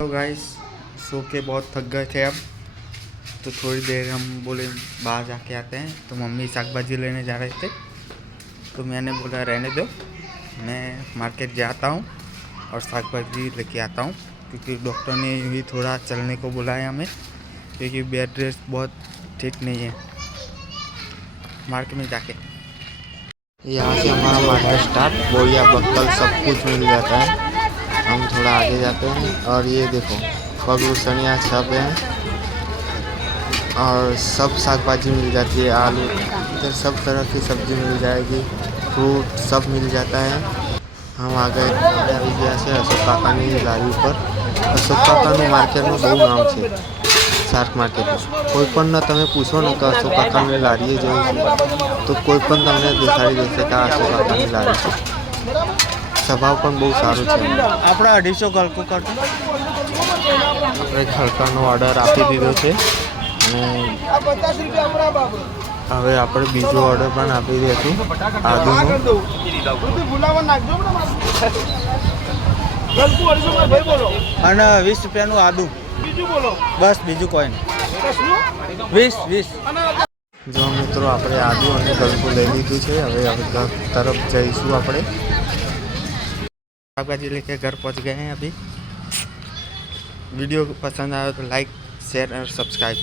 तो guys so के बहुत थक गए थे अब, तो थोड़ी देर हम बोले बाहर जाके आते हैं। तो मम्मी साग भाजी लेने जा रहे थे, तो मैंने बोला रहने दो, मैं मार्केट जाता हूँ और साग भाजी लेके आता हूँ, क्योंकि डॉक्टर ने भी थोड़ा चलने को बोला है हमें, क्योंकि बेड रेस्ट बहुत ठीक नहीं है। मार्केट में जाके यहाँ से हमारा मार्केट स्टार्ट, बोरिया बक्कल सब कुछ मिल जाता है। हम थोड़ा आगे जाते हैं और ये देखो पगलूसनिया सब है और सब साग भाजी मिल जाती है, आलू इधर सब तरह की सब्जी मिल जाएगी, फ्रूट सब मिल जाता है। हम आ गए अभी जैसे अशोक काकानी लारी पर। अशोक काकानी मार्केटમાં બહુ નામ છે, શાક માર્કેટમાં કોઈ પણ તમે પૂછો ને કે અશોક કાકાની લારીએ જવું છે તો કોઈ પણ તમને દેખાડી દેશે કે આ અશોક કાકાની લારી છે। સ્વભાવ પણ બહુ સારું છે। આપણે 250 ગલકો કરતો, આપણે ગલકાનો ઓર્ડર આપી દીધો છે અને હવે આપણે બીજો ઓર્ડર પણ આપી દઈશું આદુનો। અને 20 રૂપિયાનું આદુ બસ, બીજું કોઈ નહીં। 20। જો મિત્રો આપણે આદુ અને ગલકું લઈ લીધું છે, હવે ઘર તરફ જઈશું આપણે। शाकभाजी लेके घर पहुंच गए हैं अभी। वीडियो पसंद आया तो लाइक शेयर और सब्सक्राइब।